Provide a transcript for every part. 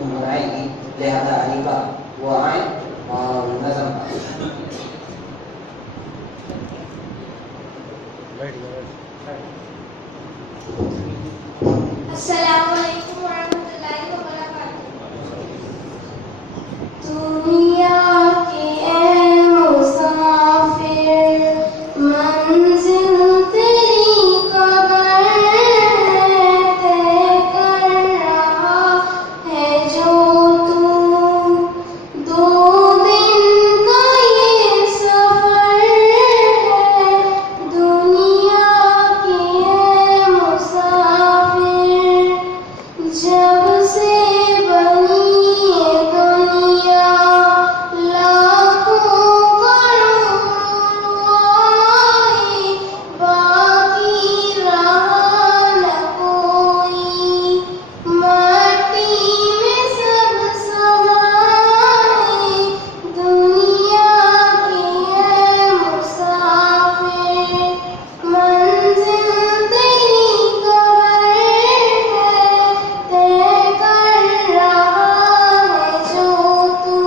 گنگنائے گی، لہذا عریبہ وہ آئیں اور نظم السلام علیکم ورحمۃ اللہ وبرکاتہ۔ دنیا کے اے مسافر، منزل تیری قبر ہے، طے کر رہا ہے جو تو، دو دن کا یہ سفر ہے، دنیا کے اے مسافر۔ جب سے بنی یہ دنیا لاکھوں کروڑ آئے، باقی رہا نہ کوئی، مٹی میں سب سمائے، دنیا کے اے مسافر، منزل تیری قبر ہے، طے کر رہا ہے جو تو،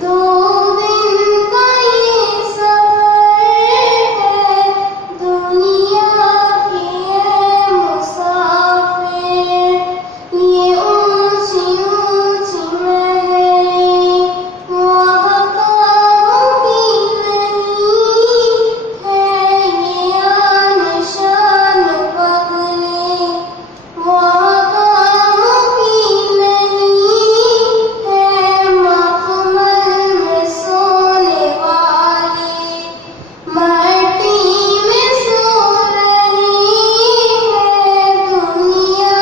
دو دن کا یہ سفر ہے، دنیا کے اے مسافر۔ یہ اونچی اونچی محلیں وہاں کاموں کی نہیں ہے، یہ عالیشان بنگلے وہاں کاموں کی نہیں ہے، مخمل میں سونے والے مٹی میں سو رہے ہیں، دنیا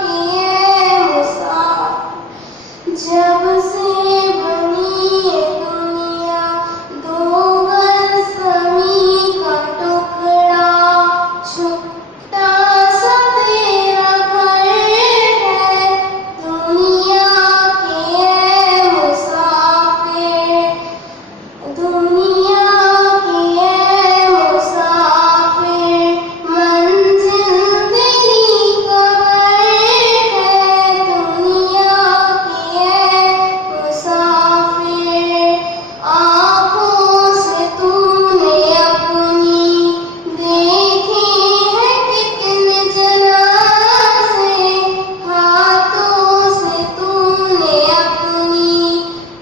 کے اے مسافر۔ جب سے بنی یہ دنیا دو گز زمین کا ٹکڑا، چھوٹا سا تیرا گھر ہے، دنیا کے اے مسافر، دنیا کے اے مسافر، منزل تیری قبر ہے، دنیا کے اے مسافر۔ آنکھوں سے تو نے اپنی دیکھے ہیں کتنے جنازے، ہاتھوں سے تو نے اپنی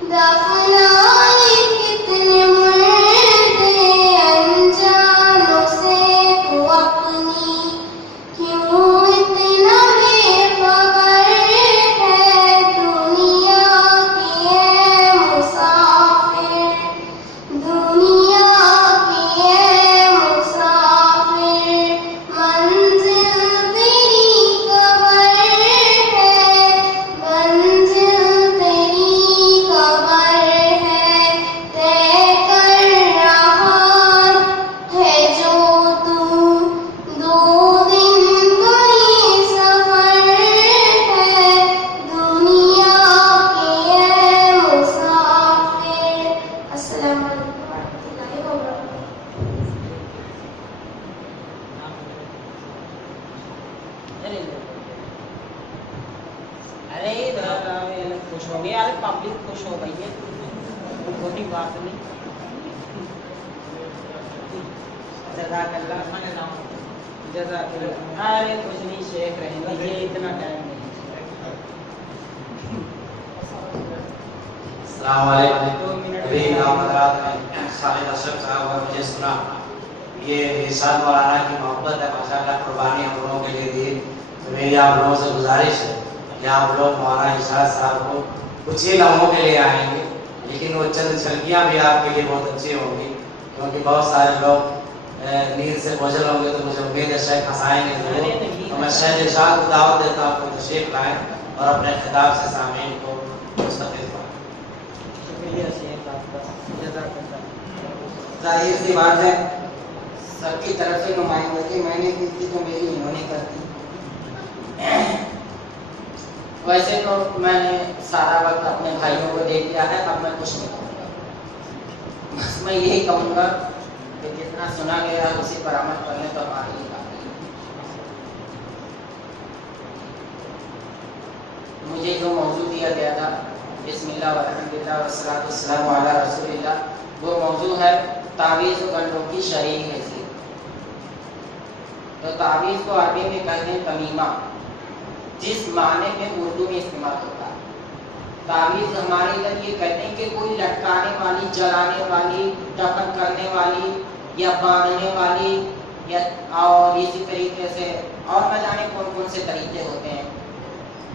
دفنائے کتنے مردے، انجانوں سے تو اپنی کیوں اتنا بے خبر ہے، دنیا کے اے مسافر، دنیا کے اے مسافر، منزل تیری قبر ہے، منزل تیری قبر ہے، طے کر رہا ہے جو تو، دو دن کا یہ سفر ہے، دنیا کے اے مسافر۔ السلام علیکم ورحمۃ اللہ وبرکاتہ۔ ارے ادھر خوش ہو گئے یار، پبلک خوش ہو گئی ہے، کوئی بات نہیں۔ جزاک اللہ، جزاک اللہ۔ ارے کچھ نہیں شیخ رہیں گے، یہ اتنا ٹائم نہیں۔ السلام علیکم۔ ابھی نامدرات میں خالد اشرف صاحب اور مجھے سنا، یہ ارشاد مولانا کی محبت ہے، ماشاءاللہ قربانی ہم لوگوں کے لیے دی، تو میری آپ لوگوں سے گزارش ہے کہ آپ لوگ مولانا ارشاد صاحب کو کچھ ہی لمحوں کے لیے آئیں گے، لیکن وہ چند جھلکیاں بھی آپ کے لیے بہت اچھی ہوں گی، کیونکہ بہت سارے لوگ نیند سے بوجھل ہوں گے، تو مجھے امید ہے شیخ ہنسائیں گے ضرور، تو میں شیخ ارشاد کو دعوت دیتا ہوں کہ تشریف لائیں اور اپنے خطاب سے سامعین کو مستفید کریں۔ شکریہ شیخ آپ کا، جزاک اللہ۔ ظاہر سی بات ہے سب کی طرف سے نمائندگی میں نے کی تھی تو میری انہوں نے کر دی۔ ویسے تو میں نے سارا وقت اپنے بھائیوں کو دے دیا ہے، اب میں کچھ نہیں کہوں گا، بس میں یہی کہوں گا کہ جتنا سنا گیا اسی پر عمل کرنے تو ہماری ہی بات ہے۔ مجھے جو موضوع دیا گیا تھا، بسم اللہ والحمدللہ والصلاۃ والسلام علی رسول اللہ، وہ موضوع ہے تعویذ و گنڈوں کی شرعی حیثیت۔ تو تعویذ کو عربی میں کہتے ہیں تمیمہ، جس معنی میں اردو میں استعمال ہوتا ہے۔ تعویذ ہمارے ادھر یہ کہتے ہیں کہ کوئی لٹکانے والی، جلانے والی، دفن کرنے والی یا باندھنے والی یا اور اسی طریقے سے اور نہ جانے کون کون سے طریقے ہوتے ہیں،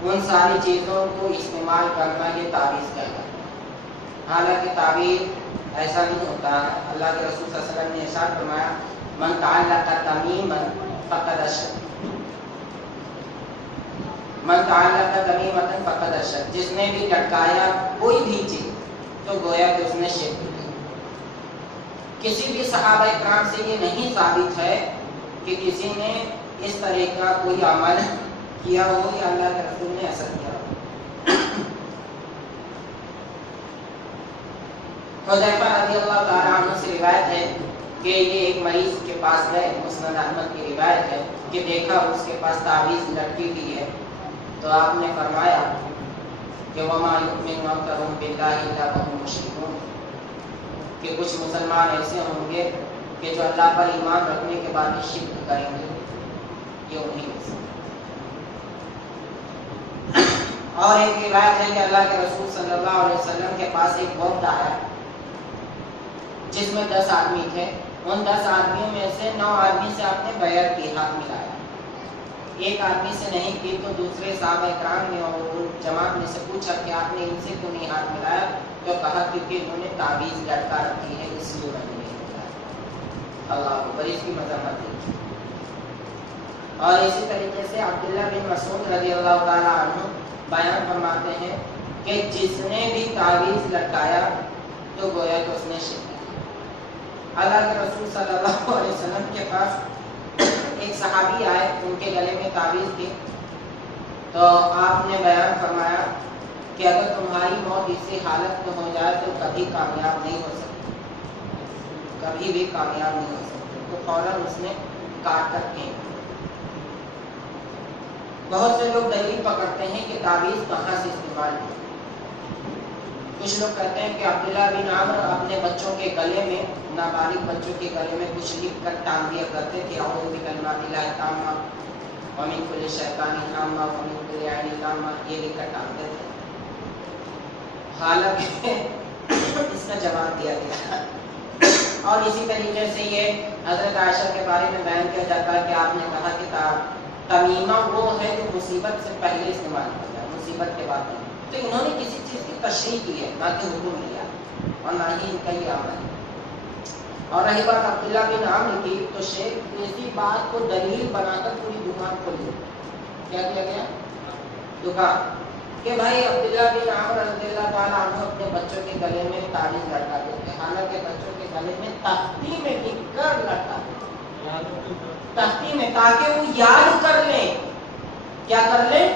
ان ساری چیزوں کو استعمال کرنا یہ تعویذ کہتا ہے۔ حالانکہ تعویذ ایسا نہیں ہوتا ہے۔ اللہ کے رسول صلی اللہ علیہ وسلم نے ارشاد فرمایا من تعلق تمیما فقد اشرک، من تعلق تمیما فقد اشرک، جس نے بھی لٹکایا کوئی بھی چیز تو گویا کہ اس نے شرک کیا۔ کسی بھی صحابہ کرام سے یہ نہیں ثابت ہے کہ کسی نے اس طرح کا کوئی عمل کیا ہو یا اللہ کے رسول نے ایسا کیا ہو۔ حذیفہ رضی اللہ تعالیٰ عنہ سے روایت ہے کہ یہ ایک مریض کے پاس گئے، مسند احمد کی روایت ہے کہ دیکھا اس کے پاس تعویذ لٹکی ہوئی ہے، تو آپ نے فرمایا کہ وما یؤمن اکثرهم باللہ الا وهم مشرکون، کہ کچھ مسلمان ایسے ہوں گے کہ جو اللہ پر ایمان رکھنے کے بعد بھی شرک کریں گے، یہ انہی میں سے۔ اور ایک روایت ہے کہ اللہ کے رسول صلی اللہ علیہ وسلم کے پاس ایک وفد آیا جس میں 10 آدمی تھے، ان 10 آدمیوں میں سے 9 آدمی سے آپ نے بیعت کی، ہاتھ ملایا، ایک آدمی سے نہیں کی، تو دوسرے صحابہ اکرام نے اور جماعت میں سے پوچھا کہ آپ نے ان سے کیوں نہیں ہاتھ ملایا؟ تو کہا کیونکہ انہوں نے تعویذ لٹکا رکھی ہے اس لیے میں نے نہیں ملایا۔ اللہ اکبر، اس کی مذمت دیکھیے۔ اور اسی طریقے سے عبداللہ بن مسعود رضی اللہ تعالیٰ عنہ بیان فرماتے ہیں کہ جس نے بھی تعویذ لٹکایا تو گویا کہ اس نے شرک کیا۔ اللہ کے رسول صلی اللہ علیہ وسلم کے پاس ایک صحابی آئے، ان کے گلے میں تعویذ تھی، تو آپ نے بیان فرمایا کہ اگر تمہاری موت اسی حالت میں ہو جائے تو کبھی کامیاب نہیں ہو سکتی، کبھی بھی کامیاب نہیں ہو سکتی، تو فوراً اس نے کاٹ کر پھینک۔ بہت سے لوگ دلیل پکڑتے ہیں کہ تعویذ کہاں سے استعمال ہوئی۔ کچھ لوگ کہتے ہیں کہ عبداللہ بن عمر اپنے بچوں کے گلے میں، نابالغ بچوں کے گلے میں کچھ لکھ کر ٹانگ دیا کرتے تھے، اعوذ بکلمات اللہ التامہ ومن کل شیطان ہامہ ومن کل عین لامہ، یہ لکھ کر ٹانگتے تھے۔ حالانکہ اس کا جواب دیا گیا ہے۔ اور اسی طریقے سے یہ حضرت عائشہ کے بارے میں بیان کیا جاتا ہے کہ آپ نے کہا کہ تمیمہ وہ ہے جو مصیبت سے پہلے استعمال ہوتا ہے، مصیبت کے بعد نہیں۔ تو انہوں نے کسی چیز کی تشریح کی ہے، نہ کہ حکم لیا، اور نہ ہی ان کا یہ عمل ہے۔ اور رہی بات عبداللہ بن عامر کی، تو شیخ اسی بات کو دلیل بنا کر پوری دکان کھولی۔ کیا کیا گیا؟ دکان، کہ بھائی عبداللہ بن عامر رضی اللہ تعالیٰ عنہ اپنے بچوں کے گلے میں تعویذ لٹکاتے تھے، حالانکہ بچوں کے گلے میں تختی میں لکھ کر لٹکاتے تھے، تختی میں، تاکہ وہ یاد کر لیں۔ کیا کر لیں؟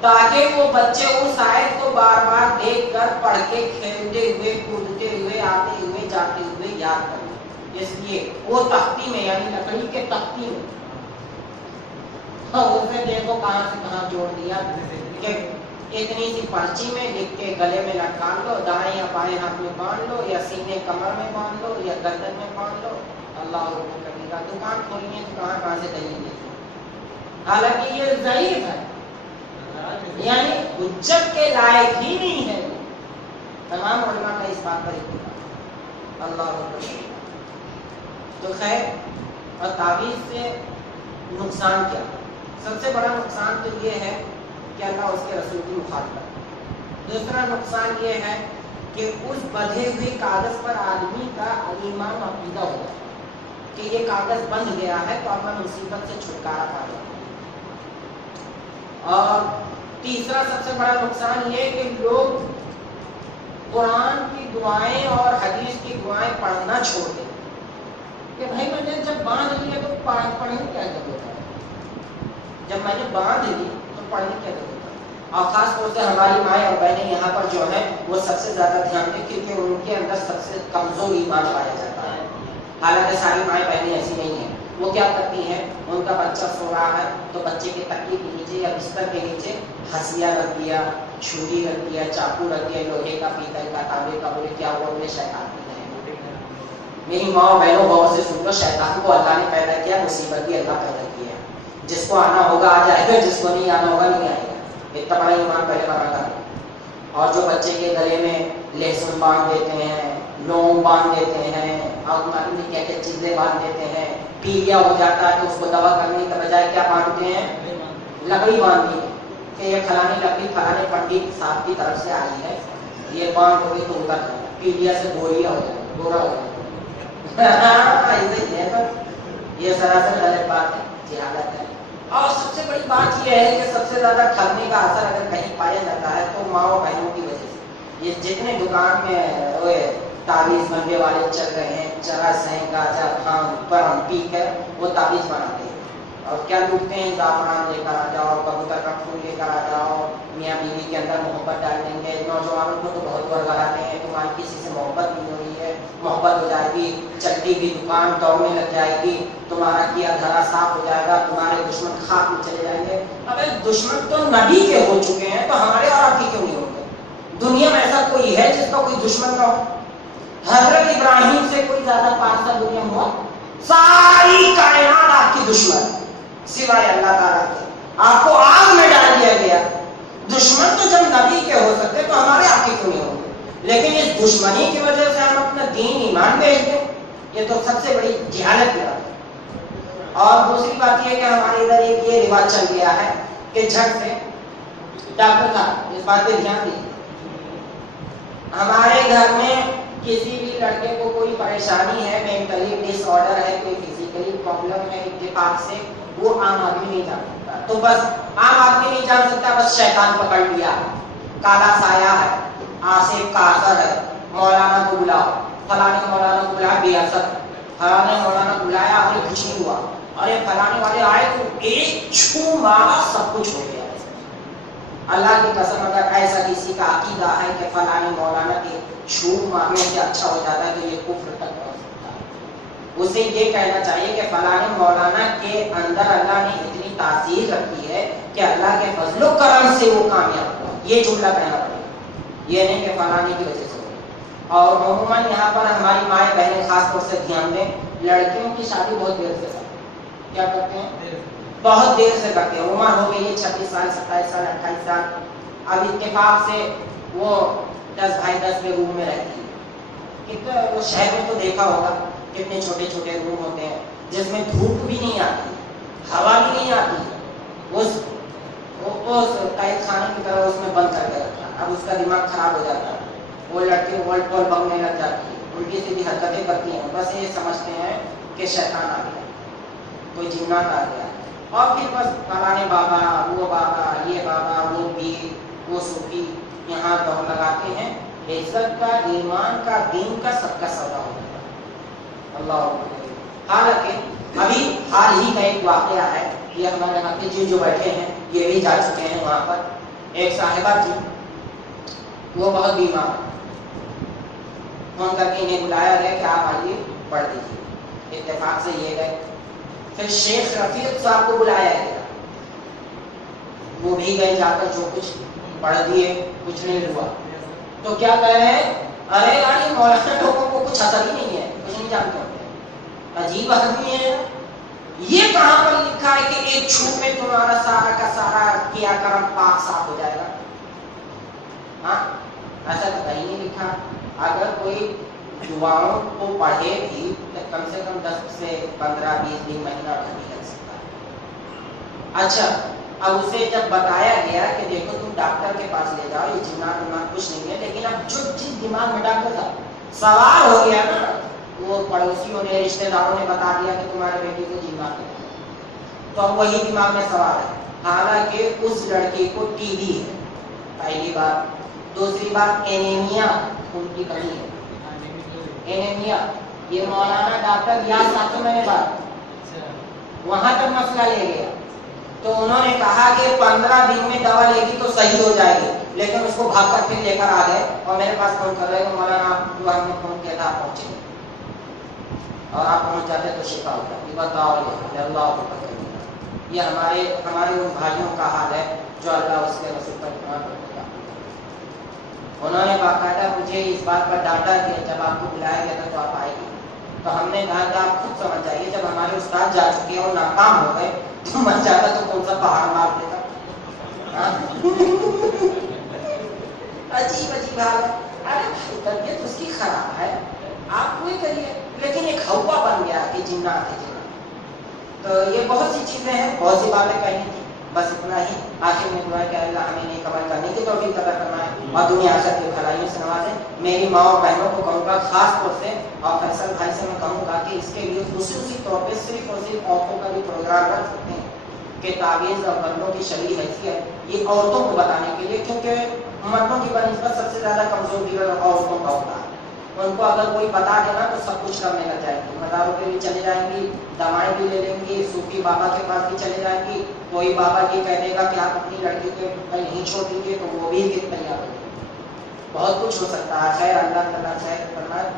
تاکہ وہ بچے اس آیت کو بار بار دیکھ کر پڑھ کے کھیلتے ہوئے، کودتے ہوئے، آتے ہوئے، جاتے ہوئے یاد کر لیں۔ اس لیے وہ تختی میں، یعنی لکڑی کے تختی میں، اس نے دیکھو کہاں سے کہاں جوڑ دیا کہ اتنی سی پرچی میں لکھ کے گلے میں لٹکا لو، دائیں یا بائیں ہاتھ میں باندھ لو، یا سینے کمر میں باندھ لو، یا گردن میں باندھ لو، اللہ اکبر کبیرہ۔ دکان کھولنی ہے تو کہاں سے دلیل دیکھیں؟ حالانکہ یہ ضعیف ہے، یعنی حجت کے لائق ہی نہیں ہے۔ تمام علماء کا اس بات پر اتفاق، اللہ اکبر۔ تو خیر، اور تعویذ سے نقصان کیا؟ سب سے بڑا نقصان تو یہ ہے کہ اللہ اس کے رسول کی مخالفت۔ دوسرا نقصان یہ ہے کہ اس بدھے ہوئے کاغذ پر آدمی کا ایمان و عقیدہ ہو جاتا ہے کہ یہ کاغذ بند گیا ہے تو اب میں مصیبت سے چھٹکارا پا جاؤں۔ اور تیسرا سب سے بڑا نقصان یہ کہ لوگ قرآن کی دعائیں اور حدیث کی دعائیں پڑھنا چھوڑ دیں کہ بھائی میں نے جب باندھ لیا تو پڑھنے کی کیا ضرورت ہے، جب میں نے باندھ لی تو پڑھنے کی کیا ضرورت ہے۔ اور خاص طور سے ہماری مائیں اور بہنیں یہاں پر جو ہیں وہ سب سے زیادہ دھیان دیں، کیونکہ ان کے اندر سب سے کمزور ایمان پایا جاتا ہے۔ حالانکہ ساری مائیں بہنیں ایسی نہیں ہیں، وہ کیا کرتی ہیں، ان کا بچہ سو رہا ہے تو بچے کے تکیے کے نیچے یا بستر کے نیچے ہنسیا رکھ دیا، چھری رکھ دیا، چاقو رکھ دیا، لوہے کا، پیتل کا، تانبے کا، بولے کیا ہوا، بولے شیطان کی ہے۔ میری ماں بہنوں بہت سے سن لو، شیطان کو اللہ نے پیدا کیا، مصیبت بھی اللہ پیدا کی ہے، جس کو آنا ہوگا آ جائے گا، جس کو نہیں آنا ہوگا نہیں آئے گا، اتنا بڑا ایمان پہلے بنا کر۔ اور جو بچے کے گلے میں لہسن باندھ دیتے ہیں، لونگ باندھ دیتے ہیں، اور معلوم نہیں کیا کیا چیزیں باندھ دیتے ہیں، پیلیا ہو جاتا ہے تو اس کو دوا کرنے کے بجائے کیا باندھتے ہیں، لکڑی باندھتی ہے کہ یہ فلانی لکڑی فلانے پنڈت صاحب کی طرف سے آئی ہے، یہ باندھ ہو گئی تو اتر جائے گا، پیلیا سے گوریا ہو جائے گا، گورا ہو جائے گا۔ یہ سراسر غلط بات ہے، جہالت ہے۔ اور سب سے بڑی بات یہ ہے کہ سب سے زیادہ ٹھگنے کا اثر اگر کہیں پایا جاتا ہے تو ماں و بہنوں کی وجہ سے۔ یہ جتنے دکان میں تعویذ بننے والے چل رہے ہیں، چرس ہیں، گاجا، بھانگ، برم، پیک ہے، وہ تعویذ بناتے ہیں اور کیا لوٹتے ہیں، زعفران لے کر آ جاؤ، کبوتر کا پھول لے کر آ جاؤ، میاں بیوی کے اندر محبت ڈال دیں گے، نوجوانوں کو تو بہت ورگلاتے ہیں، تمہاری کسی سے محبت نہیں ہو رہی ہے، محبت ہو جائے گی، چلتی ہوئی دکان دوڑنے لگ جائے گی، تمہارا کیا دھرا صاف ہو جائے گا، تمہارے دشمن خاک میں چلے جائیں گے۔ ابے دشمن تو نبی کے ہو چکے ہیں تو ہمارے اور آپ کے کیوں نہیں ہوں گے؟ دنیا میں ایسا کوئی ہے جس کا کوئی دشمن نہ ہو؟ حضرت ابراہیم سے کوئی زیادہ پارسا دنیا میں ہوا؟ ساری کائنات آپ کی دشمن سوائے اللہ تعالیٰ کے، آپ کو آگ میں ڈال دیا گیا۔ دشمن تو جب نبی کے ہو سکتے تو ہمارے آپ کے کیوں نہیں ہوں گے؟ لیکن اس دشمنی کی وجہ سے ہم اپنا دین ایمان بیچ دیں، یہ تو سب سے بڑی جہالت کی بات ہے۔ اور دوسری بات یہ کہ ہمارے ادھر ایک یہ رواج چل گیا ہے کہ جھٹ سے ڈاکٹر صاحب اس بات پہ دھیان دیں، ہمارے گھر میں کسی بھی لڑکے کو کوئی پریشانی ہے، مینٹلی ڈس آرڈر ہے، کوئی فزیکلی پرابلم ہے، اتفاق سے وہ عام آدمی نہیں جان سکتا، تو بس عام آدمی نہیں جان سکتا، بس شیطان پکڑ لیا، کالا سایہ ہے، آصف کا اثر ہے، مولانا کو بلاؤ، فلانے مولانا کو بلایا بے اثر، فلانے مولانا کو بلایا ابھی کچھ نہیں ہوا، ارے فلانے والے آئے تو ایک چھو مارا سب کچھ ہو گیا۔ اللہ کی قسم اگر ایسا کسی کا عقیدہ ہے کہ فلانے مولانا کے چھو مارنے سے اچھا ہو جاتا ہے تو یہ کفر تک پہنچ سکتا ہے۔ اسے یہ کہنا چاہیے کہ فلانے مولانا کے اندر اللہ نے اتنی تاثیر رکھی ہے کہ اللہ کے فضل و کرم سے وہ کامیاب ہوا، یہ جملہ کہنا پڑے گا، یہ نہیں کہ فلانے کی وجہ سے ہو۔ اور عموماً یہاں پر ہماری مائیں بہنیں خاص طور سے دھیان دیں، لڑکیوں کی شادی بہت دیر سے کیا کرتے ہیں، بہت دیر سے کرتے ہیں، عمر ہو گئی ہے 26 سال 27 سال 28 سال، اب اتفاق سے وہ 10 بھائی 10 کے روم میں رہتی ہے۔ کتنے وہ شہر میں تو دیکھا ہوگا کتنے چھوٹے چھوٹے روم ہوتے ہیں جس میں دھوپ بھی نہیں آتی، ہوا بھی نہیں آتی، اس قید خانے کی طرح اس میں بند کر کے رکھا، اب اس کا دماغ خراب ہو جاتا ہے، وہ لڑکی ورلڈ پول بننے لگ جاتی ہے، الٹی سیدھی حرکتیں کرتی ہیں، بس یہ سمجھتے ہیں کہ شیطان آ گیا، کوئی جنات آ گیا، اور پھر بس فلانے بابا، وہ بابا، یہ بابا، وہ پیر، وہ صوفی یہاں دوڑ لگاتے ہیں، عزت کا، ایمان کا، دین کا، سب کا سودا ہو جاتا ہے۔ اللہ، حالانکہ ابھی حال ہی کا ایک واقعہ ہے، یہ ہمارے یہاں کے جو بیٹھے ہیں یہ بھی جا چکے ہیں وہاں پر، ایک صاحبہ تھی، وہ بہت بیمار، فون کر کے انہیں بلایا گیا کہ آپ آئیے پڑھ دیجیے، اتفاق سے یہ گئے، پھر شیخ رفیق صاحب کو بلایا گیا، وہ بھی گئے، جا کر جو کچھ پڑھ دیے، کچھ نہیں ہوا، تو کیا کہہ رہے ہیں، ارے یار یہ مولانا لوگوں کو کچھ اثر ہی نہیں ہے، کچھ نہیں جانتے ہوتے، عجیب آدمی ہے، یہ کہاں پر لکھا ہے کہ ایک چھو میں تمہارا سارا کا سارا کیا کرم پاک صاف ہو جائے گا؟ ہاں ایسا تو کہیں نہیں لکھا۔ اگر کوئی دعاؤں کو پڑھے بھی تو کم سے کم 10 سے 15 20 دن مہینہ بھر نہیں لگ سکتا ہے۔ اچھا اب اسے جب بتایا گیا کہ دیکھو تم ڈاکٹر کے پاس لے جاؤ، یہ جنات ومات کچھ نہیں ہے، لیکن اب جو جس دماغ میں ڈاکٹر تھا سوال ہو گیا نا، وہ پڑوسیوں نے، رشتہ داروں نے بتا دیا کہ تمہارے بیٹے کو جنات ہے، تو اب وہی دماغ میں سوال ہے، حالانکہ اس لڑکی کو ٹی بی ہے، پہلی بات، دوسری بات اینیمیا، خون کی کمی ہے، اینیمیا، یہ مولانا ڈاکٹر ریاض صاحب سے میں نے بات، وہاں تک مسئلہ لے گیا، تو انہوں نے کہا کہ 15 دن میں دوا لے گی تو صحیح ہو جائے گی، لیکن اس کو بھاگ کر پھر لے کر آ گئے اور میرے پاس فون کر رہے ہیں مولانا جو ہم نے فون کیا تھا آپ پہنچے، اور آپ پہنچ جاتے تو شفا ہوتا. یہ بتاؤ یہ اللہ کو پتہ نہیں. یہ ہمارے ان بھائیوں کا حال ہے جو اللہ اس کے رسول پر ایمان رکھتے ہیں. انہوں نے باقاعدہ مجھے اس بات پر ڈانٹا کہ جب آپ کو بلایا گیا تھا تو آپ آئے گی. تو ہم نے کہا کہ آپ خود سمجھ جائیے جب ہمارے استاد جا چکے اور ناکام ہو گئے تو مر جاتا تو کون سا پہاڑ مار دیتا. عجیب عجیب حال ہے. ارے بھائی طبیعت اس کی خراب ہے آپ کوئی کریے, لیکن ایک ہوا بن گیا کہ جنات ہے جنات. تو یہ بہت سی چیزیں ہیں, بہت سی باتیں کہنی تھی, بس اتنا ہی. آخر میں دعا کہ اللہ ہمیں نیک عمل کرنے کی توفیق عطا فرمائے اور دنیا آخرت کی بھلائیوں سے نوازے. میری ماں اور بہنوں کو کہوں گا خاص طور سے, اور فیصل بھائی سے میں کہوں گا کہ اس کے لیے خصوصی طور پہ صرف اور صرف عورتوں کا بھی پروگرام رکھ سکتے ہیں کہ تعویذ اور مردوں کی شرعی حیثیت یہ عورتوں کو بتانے کے لیے, کیونکہ مردوں کی بنسبت سب سے زیادہ کمزور دل عورتوں کا ہوتا ہے. ان کو اگر کوئی بتا دینا تو سب کچھ کرنے لگ جائیں گی, مزاروں پہ بھی چلے جائیں گی, دوائیں بھی لے لیں گی, صوفی بابا کے پاس بھی چلے جائیں گی. کوئی بابا یہ کہہ دے گا کہ آپ اپنی لڑکی کو نہیں چھوڑ دیجیے تو وہ بھی تیار ہو. بہت کچھ ہو سکتا ہے. خیر اللہ تعالیٰ خیر فرمائے.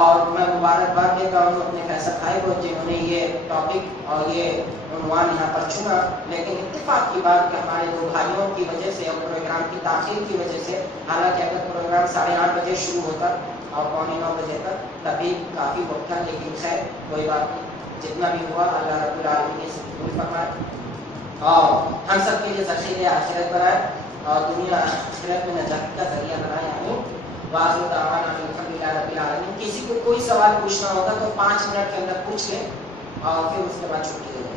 اور میں مبارکباد دیتا ہوں اپنے فیصل بھائی کو جنہوں نے یہ ٹاپک اور یہ عنوان یہاں پر چنا. لیکن اتفاق کی بات کہ ہمارے دو بھائیوں کی وجہ سے اور پروگرام کی تاخیر کی وجہ سے, حالانکہ اگر پروگرام 8:30 بجے شروع ہوتا اور 8:45 بجے تک تبھی کافی وقت تھا, لیکن خیر کوئی بات نہیں. جتنا بھی ہوا اللہ رب العالمین سے قبول فرمائے اور ہم سب کے لیے ذخیرہ آخرت بنائے اور دنیا آخرت میں نجات کا ذریعہ بنائے. آمین. واخر دعوانا الحمدللہ رب العالمین. کسی کو کوئی سوال پوچھنا ہوگا تو 5 منٹ کے اندر پوچھ لیں اور پھر اس کے بعد چھٹی ہو جائے.